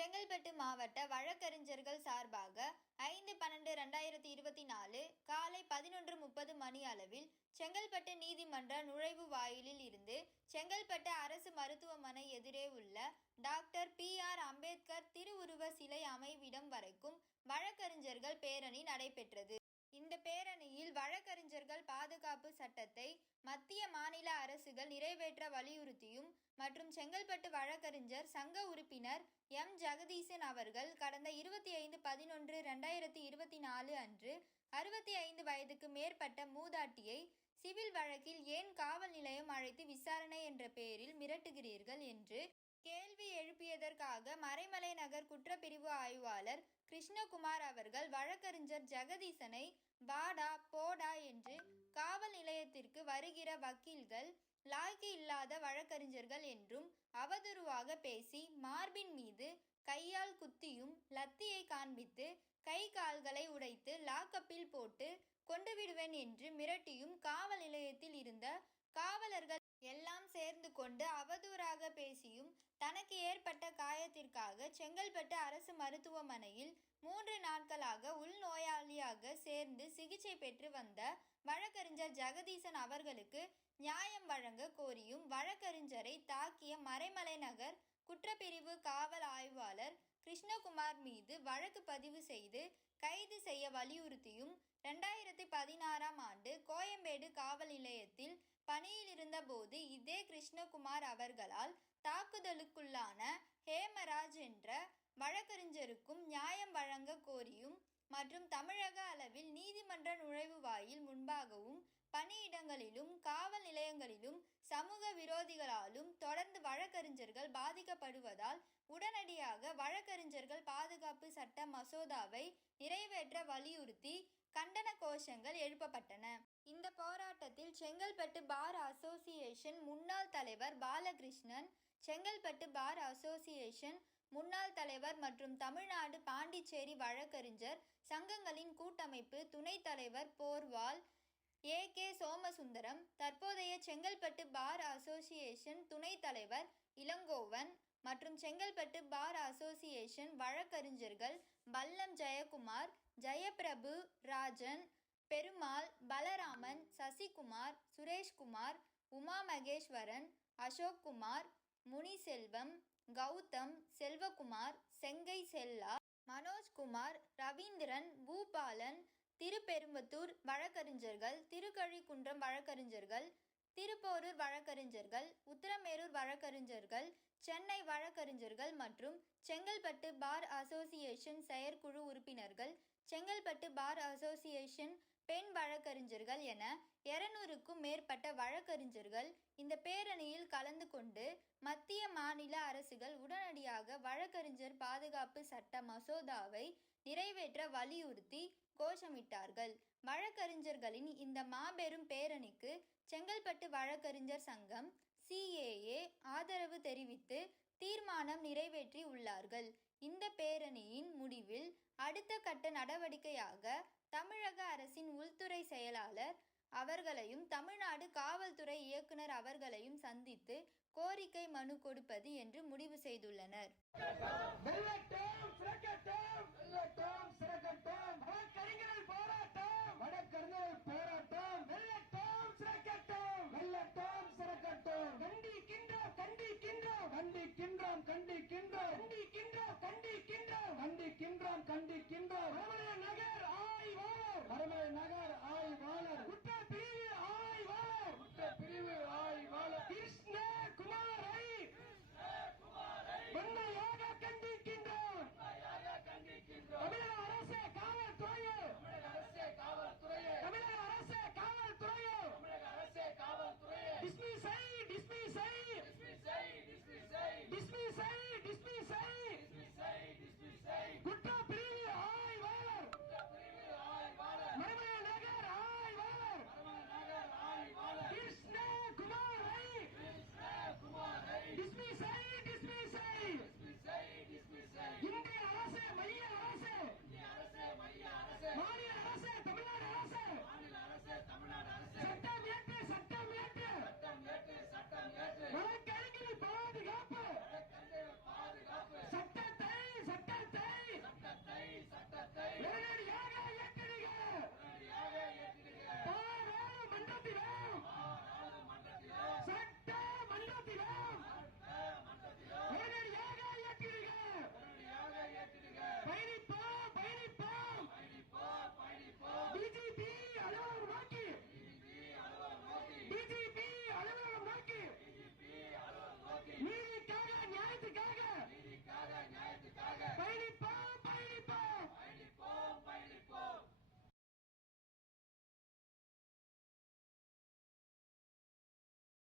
செங்கல்பட்டு மாவட்ட வழக்கறிஞர்கள் சார்பாக 5/12/2024 காலை 11:30 மணி அளவில் செங்கல்பட்டு நீதிமன்ற நுழைவு வாயிலில் இருந்து செங்கல்பட்டு அரசு மருத்துவமனை எதிரே உள்ள டாக்டர் பி.ஆர். அம்பேத்கர் திருவுருவ சிலை அமைவிடம் வரைக்கும் வழக்கறிஞர்கள் பேரணி நடைபெற்றது. இந்த பேரணியில் வழக்கறிஞர்கள் பாதுகாப்பு சட்டத்தை மத்திய மாநில அரசுகள் நிறைவேற்ற வலியுறுத்தியும் மற்றும் செங்கல்பட்டு வழக்கறிஞர் சங்க உறுப்பினர் எம். ஜெகதீசன் அவர்கள் கடந்த 25/11/2024 அன்று 65 வயதுக்கு மேற்பட்ட மூதாட்டியை சிவில் வழக்கில் ஏன் காவல் நிலையம் அழைத்து விசாரணை என்ற பெயரில் மிரட்டுகிறீர்கள் என்று கேள்வி எழுப்பியதற்காக மறைமலை நகர் குற்றப்பிரிவு ஆய்வாளர் கிருஷ்ணகுமார் அவர்கள் வழக்கறிஞர் ஜெகதீசனை வாடா போடா என்று காவல் நிலையத்திற்கு வருகிற வக்கீல்கள் லாய்க்கு இல்லாத வழக்கறிஞர்கள் என்றும் அவதூறாக பேசி மார்பின் மீது கையால் குத்தியும் லத்தியை காண்பித்து கை கால்களை உடைத்து லாக்கப்பில் போட்டு கொண்டு விடுவேன் என்று மிரட்டியும் காவல் நிலையத்தில் இருந்த காவலர்கள் எல்லாம் சேர்ந்து கொண்டு அவதூறாக பேசியும் தனக்கு ஏற்பட்ட காயத்திற்காக செங்கல்பட்டு அரசு மருத்துவமனையில் 3 நாட்களாக உள்நோயாளியாக சேர்ந்து சிகிச்சை பெற்று வந்த வழக்கறிஞர் ஜெகதீசன் அவர்களுக்கு நியாயம் வழங்க கோரியும் வழக்கறிஞரை தாக்கிய மறைமலை நகர் குற்றப்பிரிவு காவல் ஆய்வாளர் கிருஷ்ணகுமார் மீது வழக்கு பதிவு செய்து கைது செய்ய வலியுறுத்தியும் 2016ஆம் ஆண்டு கோயம்பேடு காவல் நிலையத்தில் பணியில் இருந்தபோது இதே கிருஷ்ணகுமார் அவர்களால் தாக்குதலுக்குள்ளான ஹேமராஜ் என்ற வழக்கறிஞருக்கும் நியாயம் வழங்க கோரியும் மற்றும் தமிழக அளவில் நீதிமன்ற நுழைவு வாயில் முன்பாகவும் பணியிடங்களிலும் காவல் நிலையங்களிலும் சமூக விரோதிகளாலும் தொடர்ந்து வழக்கறிஞர்கள் பாதிக்கப்படுவதால் உடனடியாக வழக்கறிஞர்கள் பாதுகாப்பு சட்ட மசோதாவை நிறைவேற்ற வலியுறுத்தி கண்டன கோஷங்கள் எழுப்பப்பட்டன. இந்த போராட்டத்தில் செங்கல்பட்டு பார் அசோசியேஷன் முன்னாள் தலைவர் பாலகிருஷ்ணன், செங்கல்பட்டு பார் அசோசியேஷன் முன்னாள் தலைவர் மற்றும் தமிழ்நாடு பாண்டிச்சேரி வழக்கறிஞர் சங்கங்களின் கூட்டமைப்பு துணைத் தலைவர் போர்வால் ஏ.கே. சோமசுந்தரம், தற்போதைய செங்கல்பட்டு பார் அசோசியேஷன் துணைத் தலைவர் இளங்கோவன் மற்றும் செங்கல்பட்டு பார் அசோசியேஷன் வழக்கறிஞர்கள் பல்லம் ஜெயக்குமார், ஜெயபிரபு, ராஜன், பெருமாள், பலராமன், சசிகுமார், சுரேஷ்குமார், உமா மகேஸ்வரன், அசோக்குமார், முனிசெல்வம், கௌதம், செல்வகுமார், செங்கை செல்லா, மனோஜ்குமார், ரவீந்திரன், பூபாலன், திருப்பெரும்பத்தூர் வழக்கறிஞர்கள், திருக்கழிக்குன்றம் வழக்கறிஞர்கள், திருப்போரூர் வழக்கறிஞர்கள், உத்திரமேரூர் வழக்கறிஞர்கள், சென்னை வழக்கறிஞர்கள் மற்றும் செங்கல்பட்டு பார் அசோசியேஷன் செயற்குழு உறுப்பினர்கள், செங்கல்பட்டு பார் அசோசியேஷன் பெண் வழக்கறிஞர்கள் என 200க்கும் மேற்பட்ட வழக்கறிஞர்கள் இந்த பேரணியில் கலந்து கொண்டு மத்திய மாநில அரசுகள் உடனடியாக வழக்கறிஞர் பாதுகாப்பு சட்ட மசோதாவை நிறைவேற்ற வலியுறுத்தி கோஷமிட்டார்கள். வழக்கறிஞர்களின் இந்த மாபெரும் பேரணிக்கு செங்கல்பட்டு வழக்கறிஞர் சங்கம் CAA ஆதரவு தெரிவித்து தீர்மானம் நிறைவேற்றி உள்ளார்கள். இந்த பேரணியின் முடிவில் அடுத்த கட்ட நடவடிக்கையாக தமிழக அரசின் உள்துறை செயலாளர் அவர்களையும் தமிழ்நாடு காவல்துறை இயக்குனர் அவர்களையும் சந்தித்து கோரிக்கை மனு கொடுப்பது என்று முடிவு செய்துள்ளனர். மறைமலை நகர் ஆய்வாளர் குற்றப்பிரிவு